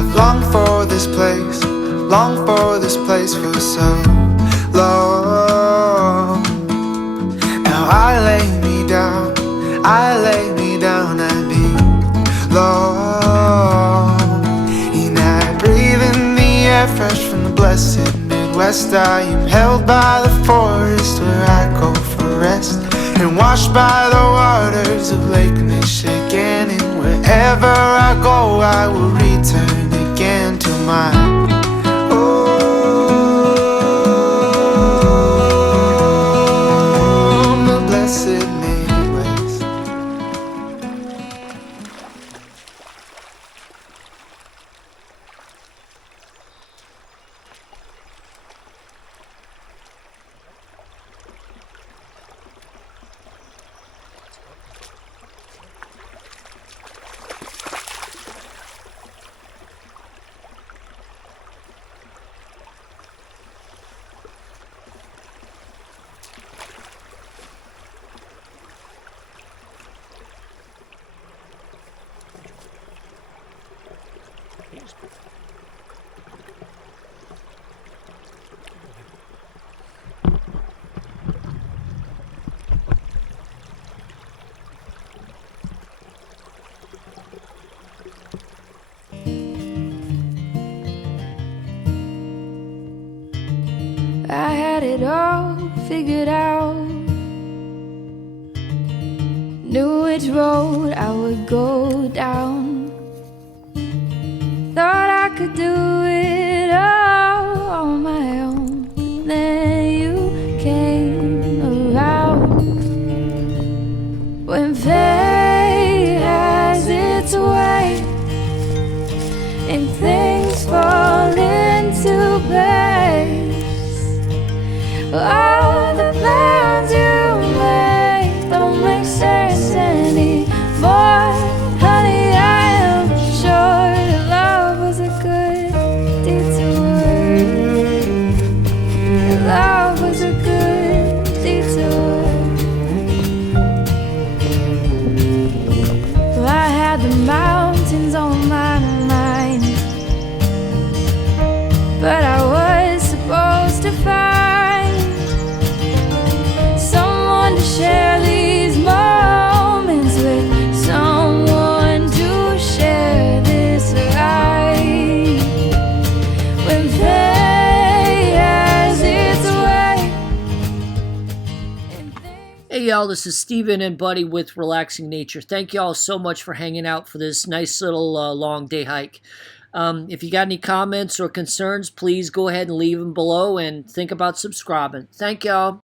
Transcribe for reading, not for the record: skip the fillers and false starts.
I've longed for this place, longed for this place for so long. Now I lay me down and be long. And I breathe in the air fresh from the blessed Midwest. I am held by the forest where I go for rest, and washed by the waters of Lake Michigan. And wherever I go, I will return again to my home, the blessed Midwest. I had it all figured out, knew which road I would go down, thought I could do it all on my own. But then you came around. When fate has its way and things fall into place, all the plans you made don't make sense anymore. Honey, I am sure that love was a good detour. Love was a good detour. Well, I had the mountains on my mind, but I was supposed to find share these moments with someone to share this ride. When fate has its way. Hey y'all, this is Steven and Buddy with Relaxing Nature. Thank y'all so much for hanging out for this nice little long day hike. If you got any comments or concerns, please go ahead and leave them below and think about subscribing. Thank y'all.